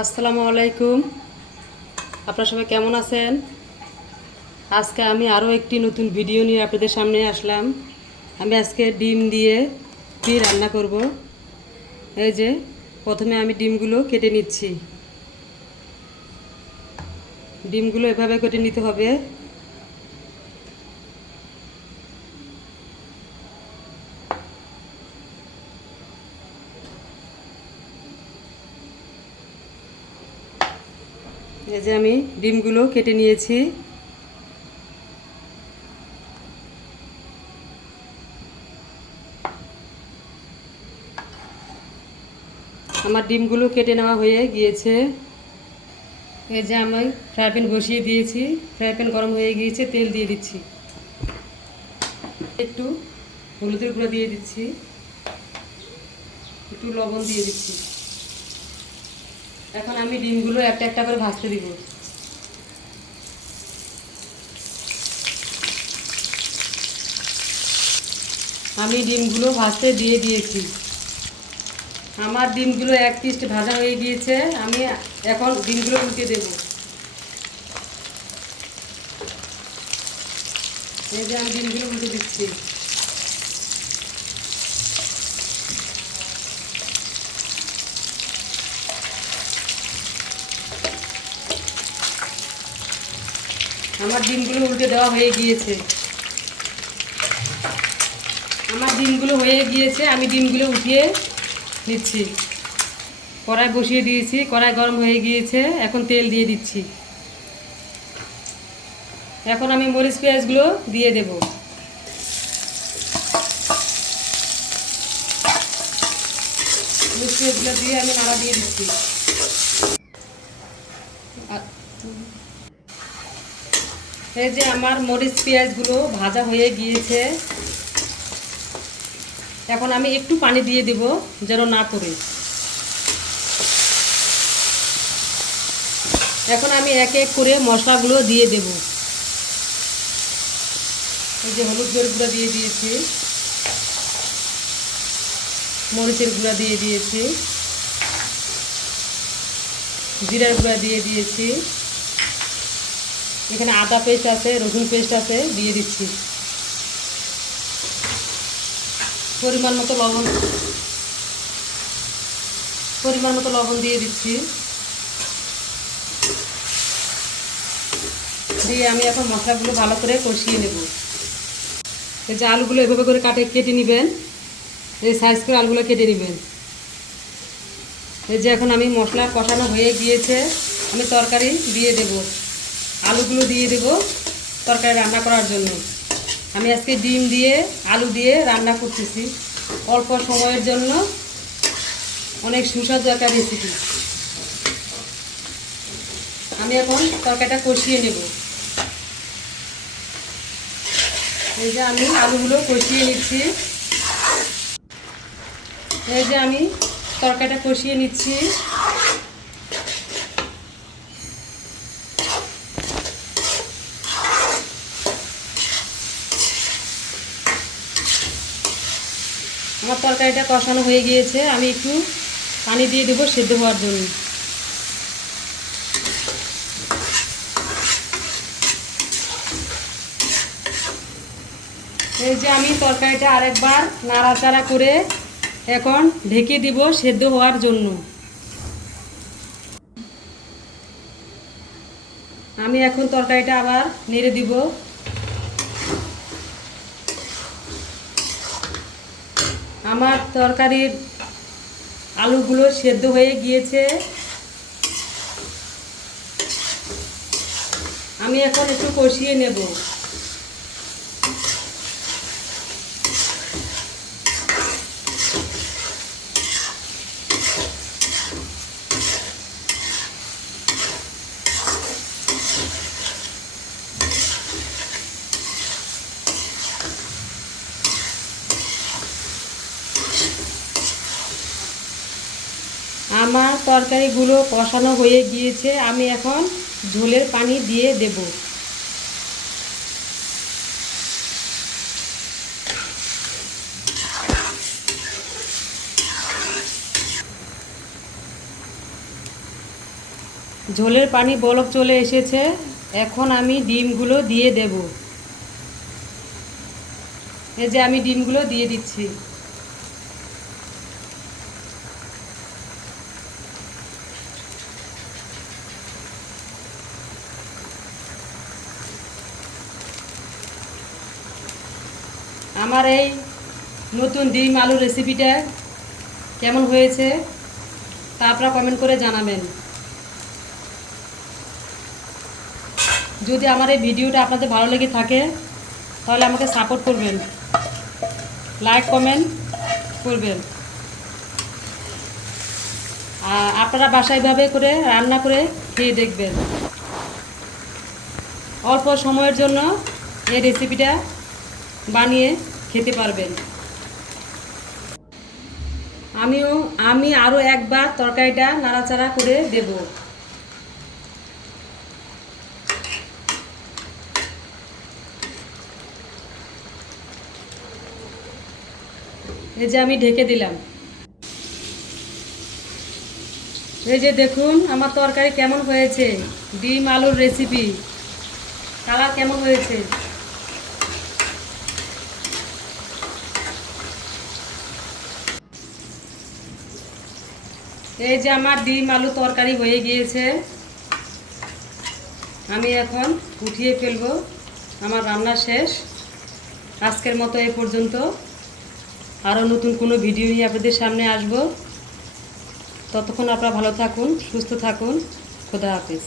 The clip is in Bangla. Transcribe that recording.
আসসালামু আলাইকুম। আপনারা সবাই কেমন আছেন? আজকে আমি আরও একটি নতুন ভিডিও নিয়ে আপনাদের সামনে আসলাম। আমি আজকে ডিম দিয়ে কী রান্না করব? এই যে, প্রথমে আমি ডিমগুলো কেটে নিচ্ছি। ডিমগুলো এভাবে কেটে নিতে হবে। এই যে আমি ডিমগুলো কেটে নিয়েছি। আমার ডিমগুলো কেটে নেওয়া হয়ে গিয়েছে। এই যে আমি ফ্রাই প্যান বসিয়ে দিয়েছি। ফ্রাই প্যান গরম হয়ে গিয়েছে, তেল দিয়ে দিচ্ছি। একটু হলুদের গুঁড়ো দিয়ে দিচ্ছি। একটু লবণ দিয়ে দিচ্ছি। এখন আমি ডিমগুলো একটা একটা করে ভাজতে দিব। আমি ডিমগুলো ভাজতে দিয়ে দিয়েছি। আমার ডিমগুলো এক পিস ভাজা হয়ে গিয়েছে, আমি এখন ডিমগুলো উল্টে দেব। এই যে আমি ডিমগুলো উল্টে দিচ্ছি। আমার ডিমগুলো উল্টে দেওয়া হয়ে গিয়েছে। আমার ডিমগুলো হয়ে গিয়েছে, আমি ডিমগুলো উঠিয়ে নিচ্ছি। কড়াই বসিয়ে দিয়েছি, কড়াই গরম হয়ে গিয়েছে, এখন তেল দিয়ে দিচ্ছি। এখন আমি মরিচ পেঁয়াজগুলো দিয়ে দেব। মরিচ পেঁয়াজগুলো দিয়ে আমি নাড়া দিয়ে দিচ্ছি। এই যে আমার মরিচ পেঁয়াজগুলো ভাজা হয়ে গিয়েছে। এখন আমি একটু পানি দিয়ে দেব যেন না পড়ে। এখন আমি এক এক করে মশলাগুলো দিয়ে দেব। এই যে হলুদ গুঁড়া দিয়ে দিয়েছি। মরিচের গুঁড়া দিয়ে দিয়েছি। জিরার গুঁড়া দিয়ে দিয়েছি। এখানে আদা পেস্ট আছে, রসুন পেস্ট আছে, দিয়ে দিচ্ছি। পরিমাণ মতো লবণ পরিমাণ মতো লবণ দিয়ে দিচ্ছি। দিয়ে আমি এখন মশলাগুলো ভালো করে কষিয়ে নেব। এই যে আলুগুলো এভাবে করে কাটে, কেটে নেবেন। এই সাইজ করে আলুগুলো কেটে নেবেন। এই যে এখন আমি মশলা কষানো হয়ে গিয়েছে, আমি তরকারি দিয়ে দেব। আলুগুলো দিয়ে দেব তরকারি রান্না করার জন্য। আমি আজকে ডিম দিয়ে আলু দিয়ে রান্না করতেছি। অল্প সময়ের জন্য অনেক সুস্বাদু একটা রেসিপি আমি এখন তরকারিটা কষিয়ে নেব। এই যে আমি আলুগুলো কষিয়ে নিচ্ছি। এই যে আমি তরকারিটা কষিয়ে নিচ্ছি। আমার তরকারিটা কষানো হয়ে গিয়েছে, আমি একটু পানি দিয়ে দেবো সেদ্ধ হওয়ার জন্য। এই যে আমি তরকারিটা আরেকবার নাড়াচাড়া করে এখন ঢেকে দিব সেদ্ধ হওয়ার জন্য। আমি এখন তরকারিটা আবার নেড়ে দিব। আমার তরকারির আলুগুলো সেদ্ধ হয়ে গিয়েছে। আমি এখন একটু কষিয়ে নেব। আমার তরকারিগুলো কষানো হয়ে গিয়েছে, আমি এখন ঝোলের পানি দিয়ে দেব। ঝোলের পানি বলক চলে এসেছে, এখন আমি ডিমগুলো দিয়ে দেব। এই যে আমি ডিমগুলো দিয়ে দিচ্ছি। আমার এই নতুন ডিম আলু রেসিপিটা কেমন হয়েছে তা আপনারা কমেন্ট করে জানাবেন। যদি আমার এই ভিডিওটা আপনাদের ভালো লেগে থাকে, তাহলে আমাকে সাপোর্ট করবেন। লাইক কমেন্ট করবেন। আর আপনারা বাসায়ভাবে করে রান্না করে খেয়ে দেখবেন। অল্প সময়ের জন্য এই রেসিপিটা বানিয়ে খেতে পারবেন। আমিও, আমি আরও একবার তরকারিটা নাড়াচাড়া করে দেব। এই যে আমি ঢেকে দিলাম। এই যে দেখুন, আমার তরকারি কেমন হয়েছে। ডিম আলুর রেসিপি কালার কেমন হয়েছে? এই যে আমার ডিম আলু তরকারি হয়ে গিয়েছে, আমি এখন উঠিয়ে ফেলব, আমার রান্না শেষ। আজকের মতো এ পর্যন্ত। আরও নতুন কোনো ভিডিও নিয়ে আপনাদের সামনে আসব। ততক্ষণ আপনারা ভালো থাকুন, সুস্থ থাকুন। খোদা হাফিজ।